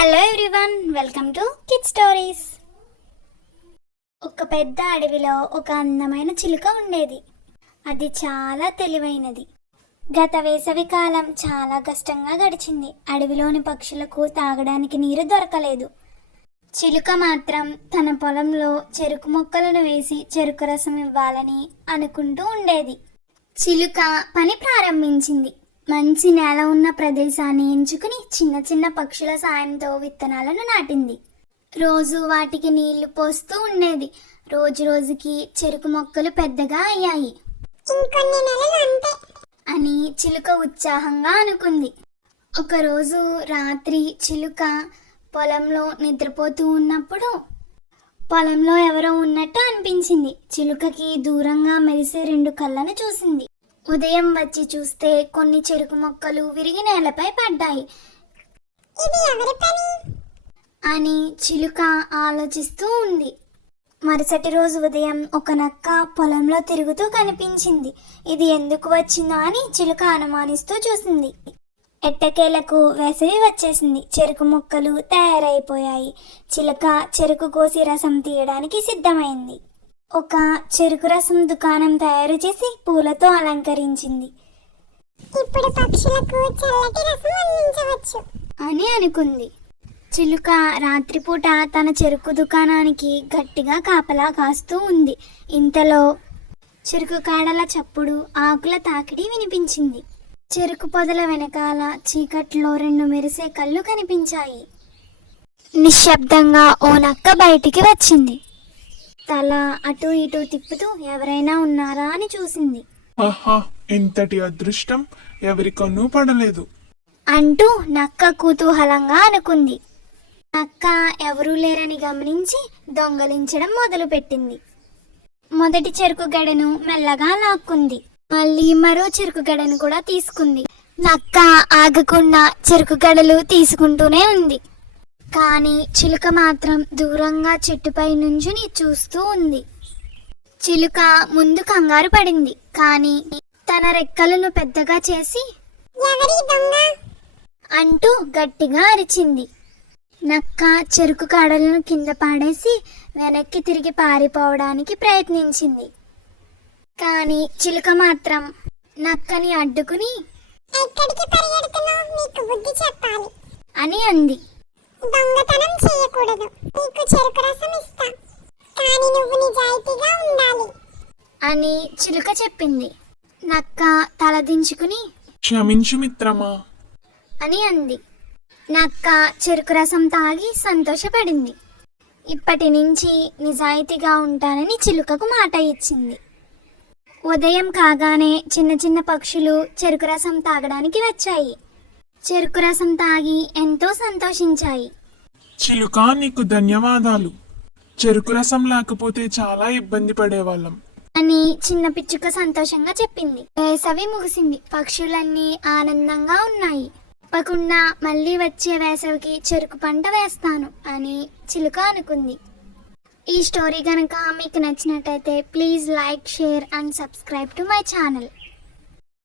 Hello everyone welcome to kid stories ఒక పెద్ద అడవిలో ఒక అందమైన చిలుక ఉండేది. అది చాలా తెలివైనది. గత వేసవి కాలం చాలా కష్టంగా గడిచింది. అడవిలోని పక్షులకు తాగడానికి నీరు దొరకలేదు. చిలుక మాత్రం తన పొలంలో చెరుకు మొక్కలను వేసి చెరుకు రసం ఇవ్వాలని అనుకుంటూ ఉండేది. చిలుక పని ప్రారంభించింది. మంచి నేల ఉన్న ప్రదేశాన్ని ఎంచుకుని చిన్న చిన్న పక్షుల సాయంతో విత్తనాలను నాటింది. రోజు వాటికి నీళ్ళు పోస్తూ ఉండేది. రోజు రోజుకి చెరుకు మొక్కలు పెద్దగా అయ్యాయి. ఇంకొన్ని నెలలు అంతే. అని చిలుక ఉత్సాహంగా అనుకుంది. ఒకరోజు రాత్రి చిలుక పొలంలో నిద్రపోతూ ఉన్నప్పుడు పొలంలో ఎవరో ఉన్నట్టు అనిపించింది. చిలుకకి దూరంగా మెరిసే రెండు కళ్ళను చూసింది. ఉదయం వచ్చి చూస్తే కొన్ని చెరుకు మొక్కలు విరిగి నేలపై పడ్డాయి. ఇది ఎవరి పని? అని చిలుక ఆలోచిస్తూ ఉంది. మరుసటి రోజు ఉదయం ఒక నక్క పొలంలో తిరుగుతూ కనిపించింది. ఇది ఎందుకు వచ్చిందో అని చిలుక అనుమానిస్తూ చూసింది. ఎట్టకేలకు వేసవి వచ్చేసింది. చెరుకు ముక్కలు తయారైపోయాయి. చిలుక చెరుకు కోసి రసం తీయడానికి సిద్ధమైంది. ఒక చెరుకు రసం దుకాణం తయారు చేసి పూలతో అలంకరించింది. ఇప్పుడు పక్షులకు చల్లటి రసం అందించవచ్చు. అని అనుకుంది. చిలుక రాత్రిపూట తన చెరుకు దుకాణానికి గట్టిగా కాపలా కాస్తూ ఉంది. ఇంతలో చెరుకు కాడల చప్పుడు ఆకుల తాకిడి వినిపించింది. చెరుకు పొదల వెనకాల చీకట్లో రెండు మెరిసే కళ్ళు కనిపించాయి. నిశ్శబ్దంగా ఓ నక్క బయటికి వచ్చింది. తల అటు ఇటు తిప్పుతూ ఎవరైనా ఉన్నారా అని చూసింది. ఆహా ఇంతటి అదృష్టం ఎవరికొన్నూ పడలేదు. అంటూ నక్క కుతూహలంగా అనుకుంది. నక్క ఎవరూ లేరని గమనించి దొంగలించడం మొదలుపెట్టింది. మొదటి చెరుకు గడను మెల్లగా లాక్కుంది. మళ్ళీ మరో చెరుకు గడను కూడా తీసుకుంది. నక్క ఆగకుండా చెరుకు గడలు తీసుకుంటూనే ఉంది. కానీ చిలుక మాత్రం దూరంగా చెట్టుపై నుంచుని చూస్తూ ఉంది. చిలుక ముందు కంగారు పడింది. కానీ తన రెక్కలను పెద్దగా చేసి అంటూ గట్టిగా అరిచింది. నక్క చెరుకు కాడలను కింద పాడేసి వెనక్కి తిరిగి పారిపోవడానికి ప్రయత్నించింది. కానీ చిలుక మాత్రం నక్కని అడ్డుకుని అని అంది. దొంగతనం చేయకూడదు. నీకు చెరుకు రసం ఇస్తా. కానీ నువ్వు నిజాయితీగా ఉండాలి. అని చిలుక చెప్పింది. నక్క తలదించుకుని క్షమించు మిత్రమా? అని అంది. నక్క చెరుకు రసం తాగి సంతోషపడింది. ఇప్పటి నుంచి నిజాయితీగా ఉంటానని చిలుకకు మాట ఇచ్చింది. ఉదయం కాగానే చిన్న చిన్న పక్షులు చెరుకు రసం తాగడానికి వచ్చాయి. చెరుకు రసం తాగి ఎంతో సంతోషించాయి. చిలుక నీకు ధన్యవాదాలు. చెరుకు రసం లేకపోతే చాలా ఇబ్బంది పడేవాళ్ళం. అని చిన్న పిచ్చుక సంతోషంగా చెప్పింది. వేసవి ముగిసింది. పక్షులన్నీ ఆనందంగా ఉన్నాయి. తప్పకుండా మళ్ళీ వచ్చే వేసవికి చెరుకు పంట వేస్తాను అని చిలుక అనుకుంది. ఈ స్టోరీ కనుక మీకు నచ్చినట్టయితే please like share and subscribe to my channel.